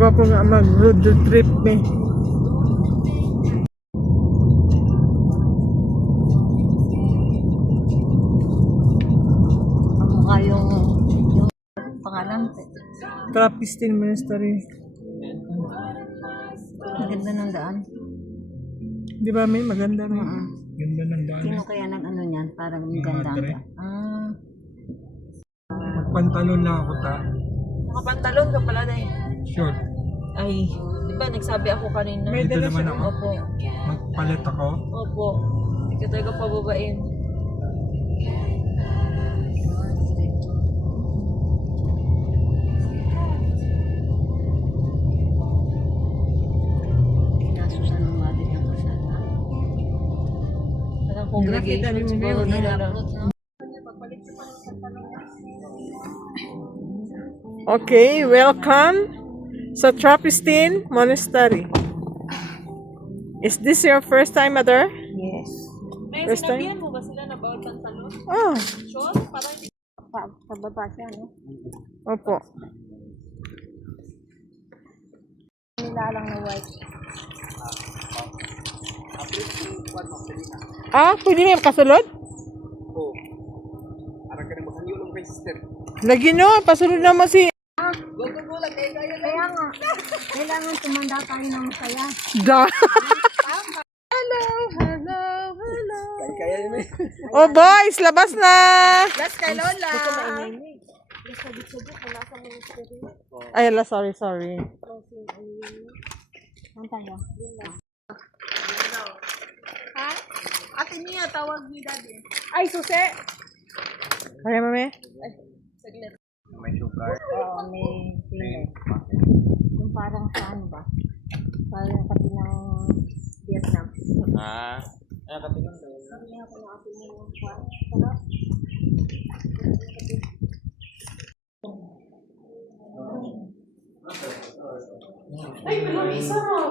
Gwapo nga mag-road trip me. Mukha yung pangalan. Trappist Monastery. Ang ganda ng daan. Di ba may maganda rin? Ganda ng daan. Sino kaya nag-ano niyan? Parang ganda ang daan. Magpantalon lang ako ta. Nakapantalon ka pala na eh. Short. Ay, di ba nagsabi ako kanina? May dito naman ako. Opo. Magpalit ako. Opo. Hindi ka talaga pababain. Kinasusan ng mga din ako sana. Parang congregation siguro nila lang. Okay, welcome sa Trappistine Monastery. Is this your first time, Mother? Yes. May First time? sinabihan mo ba sila na bawal pantalon? Oh, Sure? Parang hindi. Pababa siya, no? opo. Nilalang na white. Ah, pwede na yung kasulod? Oo. Arang ka na makanyulong kay sister. Lagi no, pasulod na mo si... Kaya nga, kailangan tumanda tayo ng masaya. Da. Kaya yun eh. Oh boys, labas na! Yes, kay Lola! Ay, ala, sorry. Saan tayo? Ha? Ate niya, tawag ni Daddy. Ay, susi! Kaya mami? Saglit. May sugar. Oo, may pili. Yung parang saan ba? Parang pati ng Vietnam. Ah. Ay, katingin na. Kami ako na atin yung kwan. Sarap. Ay, pero isa raw.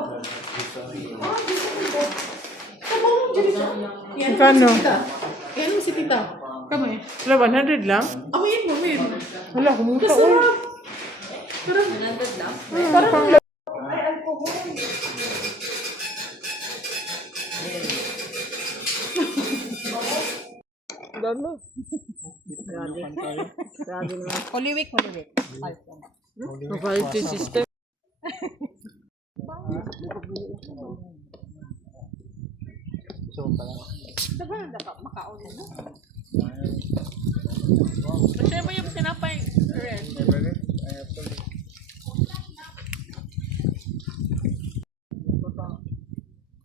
Kano? Yan si tita. Kamay. Wala, 100 lang? Amoyin mo, Min. Wala, kumuta ko. Pero, 100 lang? Parang Dami. Grabe. Grabe naman. Holy Week. Quality system. Share mo yung sinapay. Red.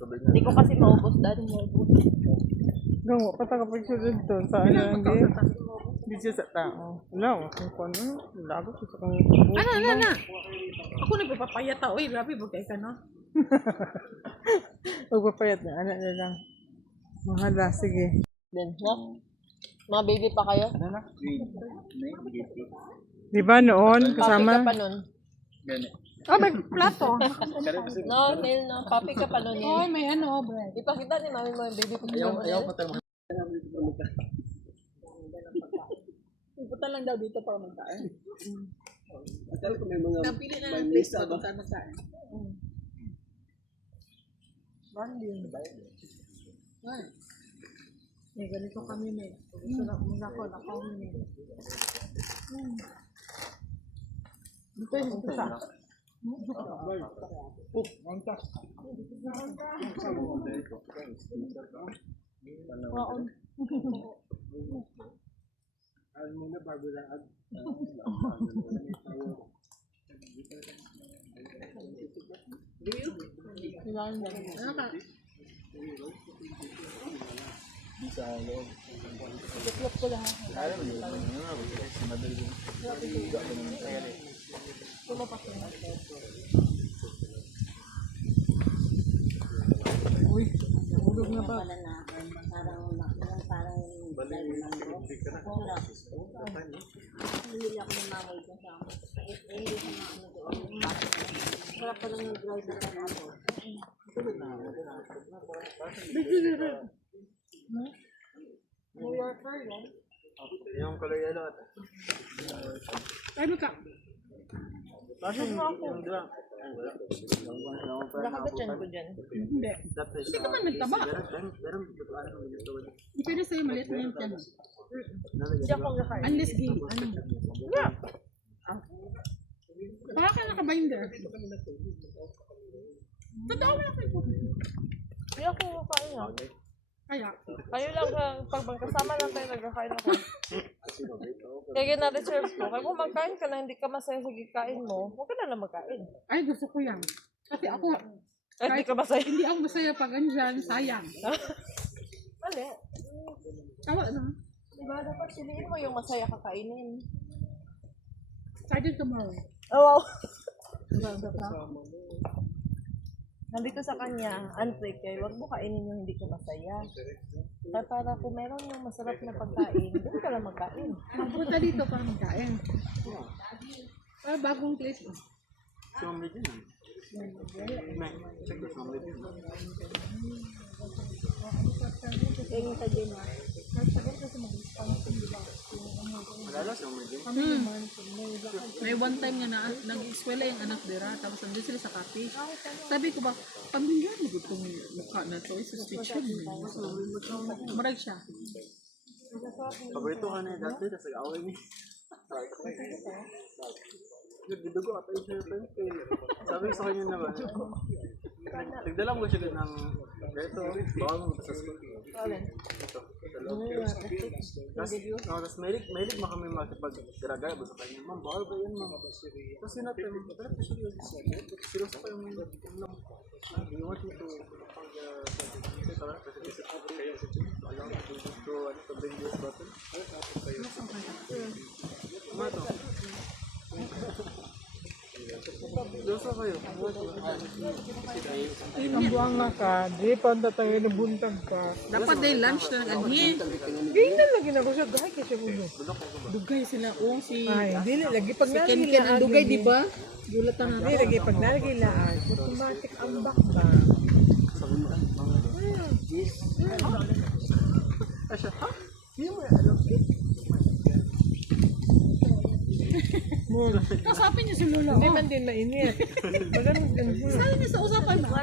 Hindi ko kasi maubos dahil maubos. Gawa, pataka pagsunod to. Saan na hindi? Hindi siya sa tao. Wala, kung ano. Lago ko sa kong... Ana. Ako nagpapapayat Uy, grabe, bagay ka no? Magpapayat na, anak na lang. Mahala, sige. Then, no? Mga baby pa kayo? Ano na? Di ba noon, Papi ka kasama? pa nun. Gani. Ah, may plato. No, Neil, no. Papi ka pa nun. Ay, may ano, bread. Ipakita ni mami mo yung baby picture mo. Ayaw pa tayo. Punta lang daw dito para magkain. Akala ko may mga... Napili na ng place na doon tayo magkain. May ganito kami, may. Sarap muna ko, nakawin eh. Dito yung isa. Muna bago lahat. Sa loob. Tuklop ko lang. Alam mo, madali yun. Uy, nahulog na ba? Pala na, parang hindi ako ng mamay ko sa ako. Hindi ko na ano doon. Sarap pa lang yung drive na ako. New Yorker yan. Yung kaloy ano ata. Ay, magka. Pasok mo ako. Wala ka ba dyan ko dyan? Hindi. Hindi ka man nagtaba. Depende sa'yo, maliit na yung tiyan. Hindi ako nakain. Unless gay, ano. Yeah. Baka ka naka-binder. Totoo wala kayo. Hindi ako nakain nga. Kaya, Kayo lang, pag magkasama lang tayo, nagkakain ako. Kaya gina-reserve ko. Kaya kung magkain ka na, hindi ka masaya sa gikain mo, huwag ka na lang magkain. ay gusto ko yan. Kasi ako, Ay, hindi ka masaya. hindi ako masaya pag andyan, sayang. Mali. Tawa na. Diba, dapat piliin mo yung masaya kakainin. Started tomorrow. Oh, wow. Nandito sa kanya, untrick kayo, huwag mo kainin yung hindi ka masaya. Para kung meron yung masarap na pagkain, doon ka lang magkain. Magpunta dito para magkain. Para bagong place. Somebody din. Check the somebody din. Kaya yung sa gym, Malala somebody din. May one time nga na nag-eskwela yung anak dira, tapos nandun sila sa cafe. Sabi ko ba, pamilya mo itong mukha na to, suspicion mo. Marag siya. Paborito ka na dati, tapos nag-away niya. Nagdudugo ata yung sirpen. Sabi ko sa kanya naman, nagdala mo siya ng ito, bawal mo sa school. Ito, tapos mahilig mo kami makipag-gara-gara sa kanya. Ma'am, bawal ba yan, ma'am? Tapos yun natin, dapat pa siya yun. Seryoso pa yung do you want me to allow me to bring this button? Ano to? Seryoso kayo. Ang buwang nga ka, di pa ang tatangay na buntag ka. Dapat day lunch na nag-anhi. Ganyan na lagi na ko siya, gahay ka siya ulo. Dugay sila. Oo, si Ay, hindi na lagi pag Ken Ken ang dugay, di ba? Gulatan na. Hindi lagi pag nalagilaan. Automatic ang bakba. Asya, ha? Kasapin niyo si Lola. Hindi man din mainit. Maganon din siya. Saan niyo sa usapan ba?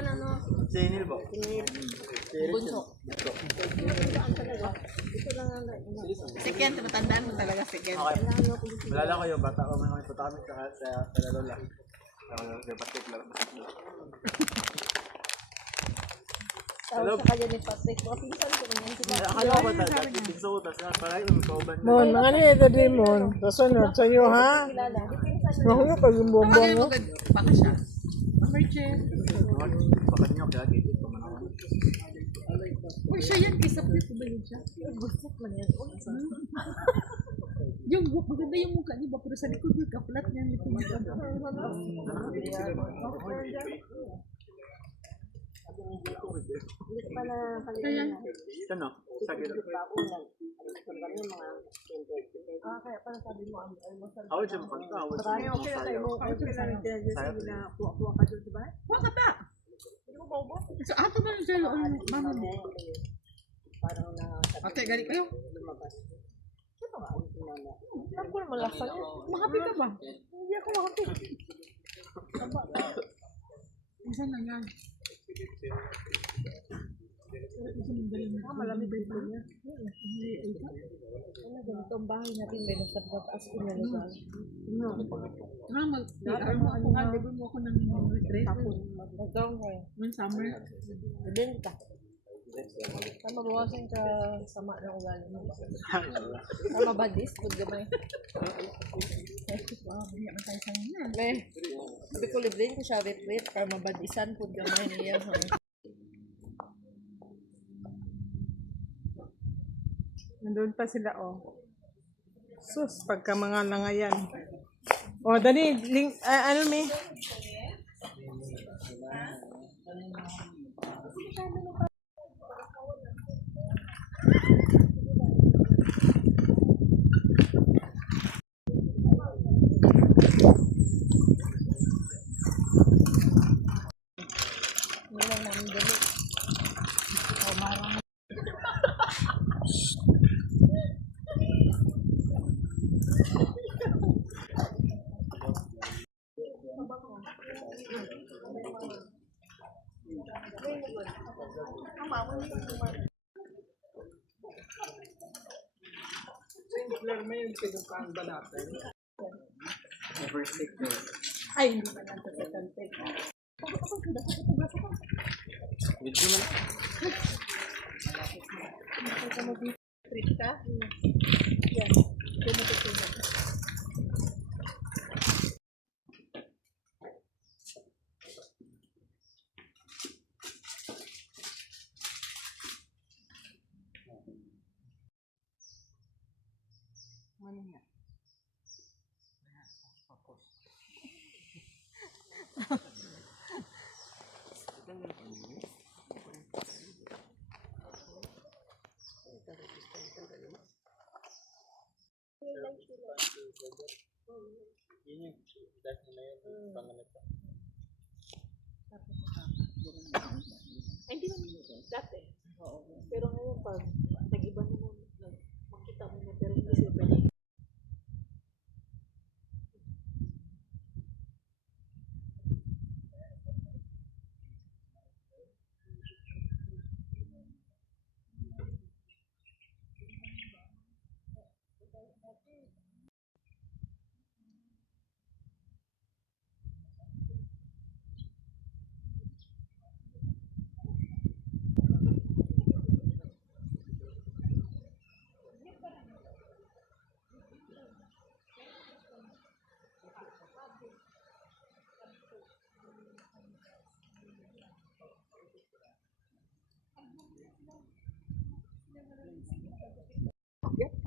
Chinil ba? bunso. Si Ken, matandaan mo talaga si Ken. Okay. Malala ko yung bata ko may punta kami sa lola. Sa batik lang. Tawag sa kanya ni Patrick. Mga pinsan ko naman sila. Akala ko ba dati gusto ko tapos parang yung kauban na. Mon, mga nito din mon. Kasunod sa iyo ha. Kilala. Di pinsan niya. Nakuha ka yung bumbong Pagkaya mo. mo baka siya. Emergen. Bakit nyo kaya gigit pa man ako. Uy, siya yan. Kisap niya. Tuba yun siya. Gusto man yan. Yung maganda yung mukha niya ba? Pero sa likod yung kaplat niya. Likod niya. Hindi pa na Kaya, Ano? Sa gilid. kaya pala sabi mo, almusal. Awal siya makanta. Awal siya Kaya okay lang tayo mo. masayaw. Okay lang tayo na kuha ka doon, di ba? huwag ka pa. Hindi mo ba? So, ato ba yung sa'yo? Ano, mama mo? Parang na Ate, gari kayo. lumabas. Sino nga? Ako naman lasa niya. Makapi ka ba? Hindi ako makapi. Minsan na yan. Malamig ba ito niya? Ano, ganito ang bahay natin. May nasa pataas ko na lugar. Mag-PR mo ako nga. Libre mo ako ng retreat. Magkakaroon ko eh. Noong summer. Benta. Tama, bawasan ka sama ng ugali mo. Tama ba this? Good gamay. Wow, bigyan man tayo sa inyo. Sabi ko, librin ko siya retreat para mabadisan po gamay niya. Nandun pa sila oh. Sus, pagka mga langayan. Oh, dali, ano may? Hindi lang namin dali. O, marang. Simpler mo yung pinukaan ba natin? Overtake na. Ay, hindi pa natin sa second take. Video mo na. Trip ka? Yan. Tumutulog. Yun yung dahil na yun. Panganap ka. Ay, hindi naman yun. Dati. Pero ngayon, pag nag-iba naman, makita mo na, pero hindi sila pwede.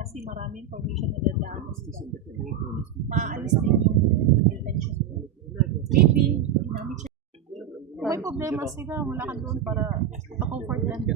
Kasi maraming information na dadaan. Maaalis din yung detention. Maybe, namin siya. Kung may problema sila, wala ka doon para pa-comfort lang.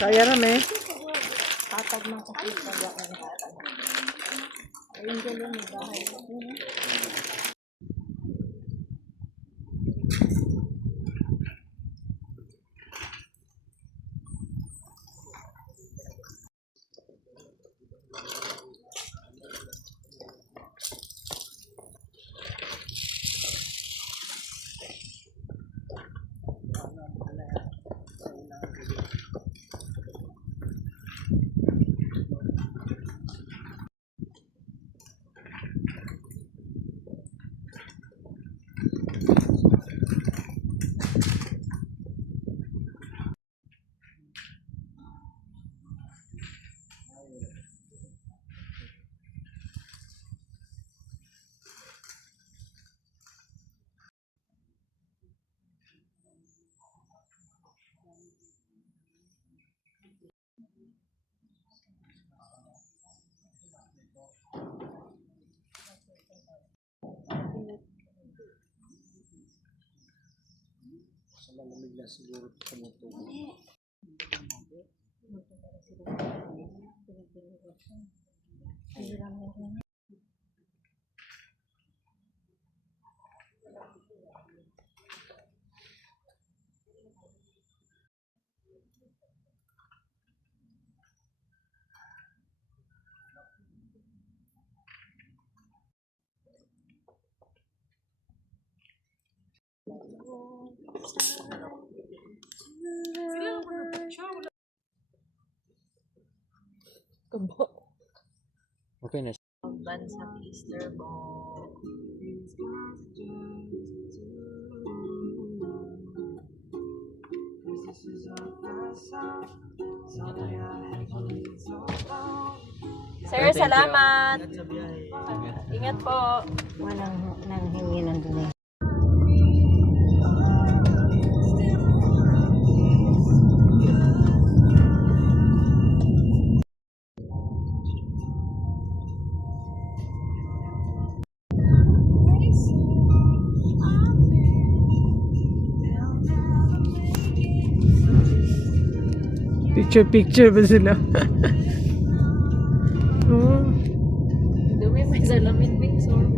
Kaya rame. Tatag ng kapit na yan. Ayun dyan yung bahay. Sa malamig lang siguro tumutubo. Okay na. Bansang Easter Ball. Sir, salamat. Ingat po. Walang nanghingi ng donation. Picture ba sila? Oh. Dumi may salamin big sorry.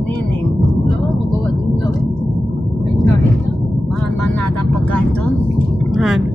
Nining, Lawa mo gawa din gawin. Ay kahit na. mahal man natin ang pagkain doon. Han.